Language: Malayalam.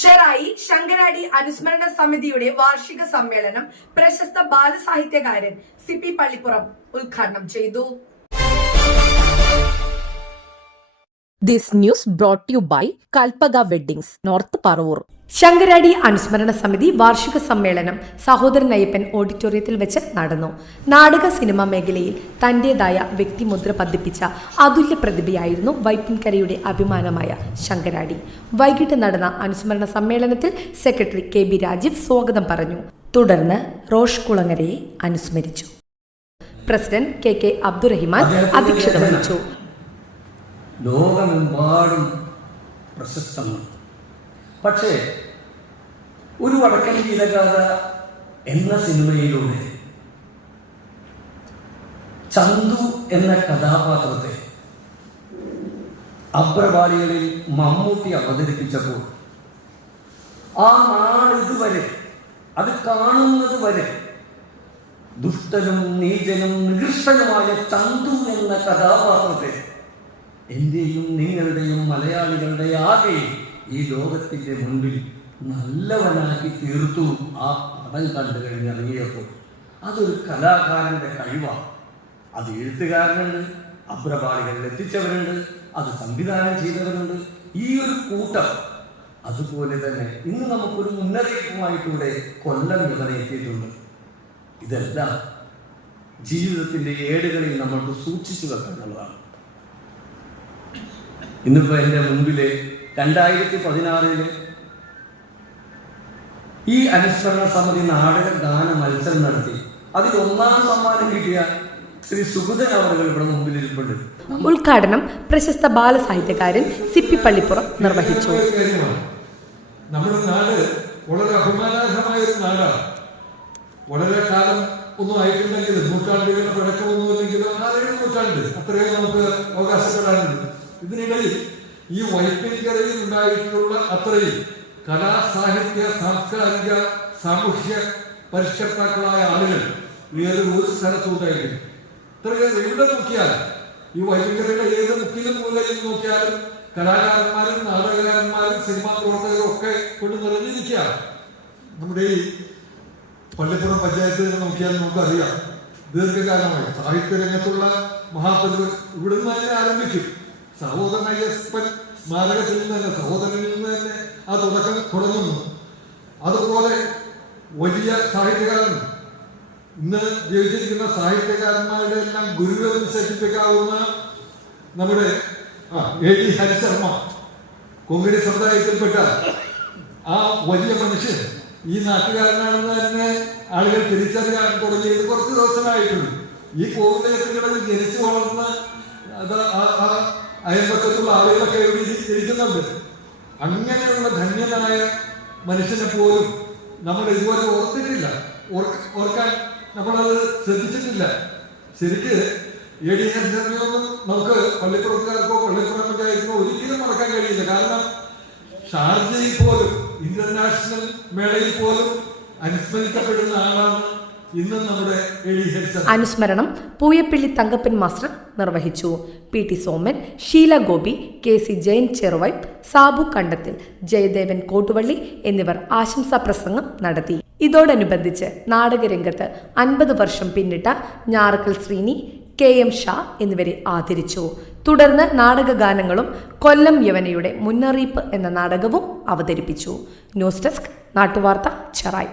ചെറായി ശങ്കരാടി അനുസ്മരണ സമിതിയുടെ വാർഷിക സമ്മേളനം പ്രശസ്ത ബാലസാഹിത്യകാരൻ സി പി പള്ളിപ്പുറം ഉദ്ഘാടനം ചെയ്തു. This news brought you by by Kalpaga north Paravur. Sankaradi അനുസ്മരണ സമിതി വാർഷിക സമ്മേളനം സഹോദരൻ അയ്യപ്പൻ ഓഡിറ്റോറിയത്തിൽ വെച്ച് നടന്നു. നാടക സിനിമാ മേഖലയിൽ തന്റേതായ വ്യക്തിമുദ്ര പതിപ്പിച്ച അതുല്യ പ്രതിഭയായിരുന്നു വൈപ്പിൻകരയുടെ അഭിമാനമായ ശങ്കരാടി. വൈകിട്ട് നടന്ന അനുസ്മരണ സമ്മേളനത്തിൽ സെക്രട്ടറി കെ ബി രാജീവ് സ്വാഗതം പറഞ്ഞു. തുടർന്ന് റോഷ് കുളങ്ങരയെ അനുസ്മരിച്ചു. പ്രസിഡന്റ് കെ കെ അബ്ദുറഹിമാൻ അധ്യക്ഷത വഹിച്ചു. ലോകമെമ്പാടും പ്രശസ്തമാണ്. പക്ഷേ ഒരു വടക്കൻ ഗീതഗാഥ എന്ന സിനിമയിലൂടെ ചന്തു എന്ന കഥാപാത്രത്തെ അബ്രപാളികളിൽ മമ്മൂട്ടി അവതരിപ്പിച്ചപ്പോൾ ആ നാളിതുവരെ അത് കാണുന്നത് വരെ ദുഷ്ടനും നീചനും നികൃഷ്ടനുമായ ചന്തു എന്ന കഥാപാത്രത്തെ എന്റെയും നിങ്ങളുടെയും മലയാളികളുടെ ആകെ ഈ ലോകത്തിന്റെ മുൻപിൽ നല്ലവനാക്കി തീർത്തു ആ പടം കണ്ടു കഴിഞ്ഞിറങ്ങിയപ്പോൾ. അതൊരു കലാകാരന്റെ കഴിവാണ് അത് എഴുത്തുകാരനുണ്ട് അഭ്രപാളികളിൽ എത്തിച്ചവരുണ്ട് അത് സംവിധാനം ചെയ്തവരുണ്ട്. ഈ ഒരു കൂട്ടം. അതുപോലെ തന്നെ ഇന്ന് നമുക്കൊരു മുന്നറിയിപ്പുമായിട്ടൂടെ കൊല്ലം ഇവിടെ എത്തിയിട്ടുണ്ട്. ഇതെല്ലാം ജീവിതത്തിന്റെ ഏടുകളിൽ നമ്മൾക്ക് സൂക്ഷിച്ചു വെക്കാനുള്ളതാണ്. ഇന്നിപ്പോൾ എന്റെ മുമ്പിലെ രണ്ടായിരത്തി പതിനാറിൽ ഈ അനുസ്മരണ സമിതി നാടക ഗാന മത്സരം നടത്തി. അതിൽ ഒന്നാം സമ്മാനം കിട്ടിയ ശ്രീ സുഗതൻ അവർ ഇവിടെ മുമ്പിൽ ഇരിപ്പുണ്ട്. ഉദ്ഘാടനം പ്രശസ്ത ബാലസാഹിത്യകാരൻ സിപ്പി പള്ളിപ്പുറം നിർവഹിച്ചു. നമ്മുടെ നാട് വളരെ അഭിമാനാർഹമായ ഒരു നാടാണ്. വളരെ കാലം ഒന്നും ആയിട്ടില്ലെങ്കിലും നൂറ്റാണ്ടുകളുടെ പഴക്കമൊന്നുമില്ലെങ്കിലും ആറേഴ് നൂറ്റാണ്ട് അത്രയും നമുക്ക് അവകാശപ്പെടാനുണ്ട്. ഇതിനിടയിൽ ഈ വൈപ്പിൻകരയിൽ ഉണ്ടായിട്ടുള്ള അത്രയും കലാ സാഹിത്യ സാംസ്കാരിക സാമൂഹ്യ പരിഷ്കർത്താക്കളായ ആളുകൾ വേറെ ഒരു സ്ഥലത്തും ഉണ്ടായിട്ടില്ല ഇത്രയും എവിടെ നോക്കിയാലും ഈ വൈദികരുടെ ഏത് മുക്കിലും മൂലയിൽ നോക്കിയാലും കലാകാരന്മാരും നാടകകാരന്മാരും സിനിമാ പ്രവർത്തകരും ഒക്കെ കൊണ്ട് നിറഞ്ഞിരിക്കുകയാണ്. നമ്മുടെ ഈ പള്ളിപ്പുറം പഞ്ചായത്ത് നോക്കിയാൽ നമുക്കറിയാം ദീർഘകാലമായി സാഹിത്യ രംഗത്തുള്ള മഹാപ്രതിഭ ഇവിടുന്ന് തന്നെ ആരംഭിക്കും. സഹോദരൻ അയ്യപ്പൻ സ്മാരകത്തിൽ നിന്ന് തന്നെ സഹോദരനിൽ നിന്ന് തന്നെ ആ തുടക്കം തുടങ്ങുന്നു. അതുപോലെ വലിയ സാഹിത്യകാരൻ ഇന്ന് ജീവിച്ചിരിക്കുന്ന സാഹിത്യകാരന്മാരുടെ എല്ലാം ഗുരുവിൽ വിശേഷിപ്പിക്കാവുന്ന നമ്മുടെ എ ടി ഹരിശർമ്മ കൊങ്കണി സമുദായത്തിൽപ്പെട്ട ആ വലിയ മനുഷ്യൻ ഈ നാട്ടുകാരനാണെന്ന് തന്നെ ആളുകൾ തിരിച്ചറിയാൻ തുടങ്ങിയത് കുറച്ച് ദിവസമായിട്ടുണ്ട് ഈ കോവിലയത്തുകളിൽ ജനിച്ചു വളർന്ന് അയൽപക്കത്തുള്ള ആളുകളൊക്കെ ഇരിക്കുന്നുണ്ട്. അങ്ങനെയുള്ള ധന്യനായ മനുഷ്യനെ പോലും നമ്മൾ ഇതുവരെ ഓർത്തിട്ടില്ല. ഓർക്ക്- ഓർക്കാൻ നമ്മളത് ശ്രദ്ധിച്ചിട്ടില്ല. ശരിക്ക് എ ഡി ഹരിശർമ്മയൊന്നും നമുക്ക് പള്ളിപ്പുറത്തുകാർക്കോ പള്ളിപ്പുറം പഞ്ചായത്തിനോ ഒരിക്കലും മറക്കാൻ കഴിയില്ല. കാരണം ഷാർജയിൽ പോലും ഇന്റർനാഷണൽ മേളയിൽ പോലും അനുസ്മരിക്കപ്പെടുന്ന ആളാണ് അനുസ്മരണം പൂയപ്പിള്ളി തങ്കപ്പൻ മാസ്റ്റർ നിർവഹിച്ചു. P T Soman Sheela Gopi K C Jayan Cheruvaipu Sabu Kandathil Jayadevan Kottuvally എന്നിവർ ആശംസാ പ്രസംഗം നടത്തി. ഇതോടനുബന്ധിച്ച് നാടകരംഗത്ത് അൻപത് വർഷം പിന്നിട്ട ഞാറക്കൽ ശ്രീനി കെ എം ഷാ എന്നിവരെ ആദരിച്ചു. തുടർന്ന് നാടകഗാനങ്ങളും കൊല്ലം യവനയുടെ മുന്നറിയിപ്പ് എന്ന നാടകവും അവതരിപ്പിച്ചു. ന്യൂസ് ഡെസ്ക് നാട്ടുവാർത്ത ചെറായി.